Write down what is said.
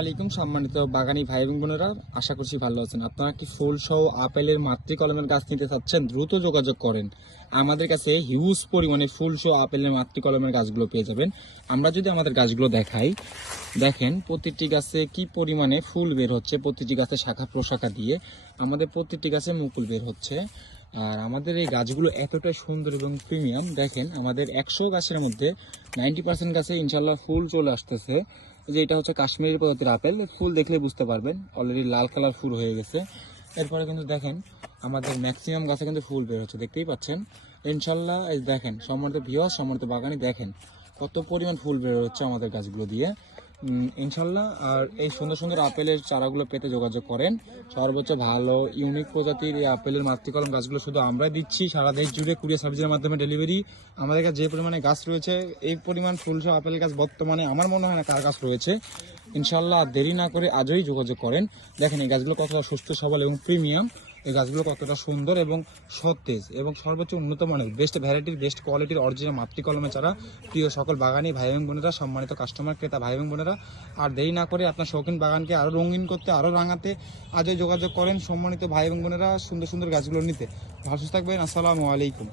আলাইকুম, সম্মানিত বাগানি ভাই এবং বোনেরা। আশা করছি ভালো আছেন। আপনারা কি ফুল সহ আপেলের মাতৃ কলমের গাছ নিতে চাচ্ছেন, দ্রুত যোগাযোগ করেন। আমাদের কাছে হিউজ পরিমাণে ফুল সহ আপেলের মাতৃ কলমের গাছগুলো পেয়ে যাবেন। আমরা যদি আমাদের গাছগুলো দেখাই, দেখেন প্রতিটি গাছে কি পরিমাণে ফুল বের হচ্ছে, প্রতিটি গাছে শাখা প্রশাখা দিয়ে আমাদের প্রতিটি গাছে মুকুল বের হচ্ছে। আর আমাদের এই গাছগুলো এতটাই সুন্দর এবং প্রিমিয়াম দেখেন আমাদের একশো গাছের মধ্যে নাইনটি পার্সেন্ট গাছে ইনশাল্লাহ ফুল চলে আসতেছে। যে এটা হচ্ছে কাশ্মীরি প্রজাতির আপেল, ফুল দেখলে বুঝতে পারবেন। অলরেডি লাল কালার ফুল হয়ে গেছে। এরপরে কিন্তু দেখেন, আমাদের ম্যাক্সিমাম গাছে কিন্তু ফুল বের হচ্ছে, দেখতেই পাচ্ছেন। ইনশাল্লাহ, এই দেখেন সমর্থ ভিওয়াস সমর্থ বাগানে দেখেন, কত পরিমাণ ফুল বের হচ্ছে আমাদের গাছগুলো দিয়ে। ইনশাল্লাহ। আর এই সুন্দর সুন্দর আপেলের চারাগুলো পেতে যোগাযোগ করেন। সর্বোচ্চ ভালো ইউনিক প্রজাতির এই আপেলের মাতৃকলম গাছগুলো শুধু আমরাই দিচ্ছি। সারা দেশ জুড়ে কুরিয়ার সার্ভিসের মাধ্যমে ডেলিভারি আমাদের কাছে যে পরিমাণে গাছ রয়েছে, এই পরিমাণ ফুলসহ আপেল গাছ বর্তমানে আমার মনে হয় না কার গাছ রয়েছে। ইনশাল্লাহ দেরি না করে আজই যোগাযোগ করেন। দেখেন এই গাছগুলো কতটা সুস্থ, সবল এবং প্রিমিয়াম এই গাছগুলো কতটা সুন্দর এবং সতেজ এবং সর্বোচ্চ উন্নত মানের বেস্ট ভ্যারাইটির বেস্ট কোয়ালিটির অরিজিনাল মাতৃ কলমে ছাড়া প্রিয় সকল বাগানি ভাই এবং বোনেরা, সম্মানিত কাস্টমার ক্রেতা ভাই এবং বোনেরা, আর দেরি না করে আপনার শৌখিন বাগানকে আরও রঙিন করতে আরও রাঙাতে আজও যোগাযোগ করেন সম্মানিত ভাই এবং বোনেরা সুন্দর সুন্দর গাছগুলো নিতে। ভালো থাকবেন, আসসালামু আলাইকুম।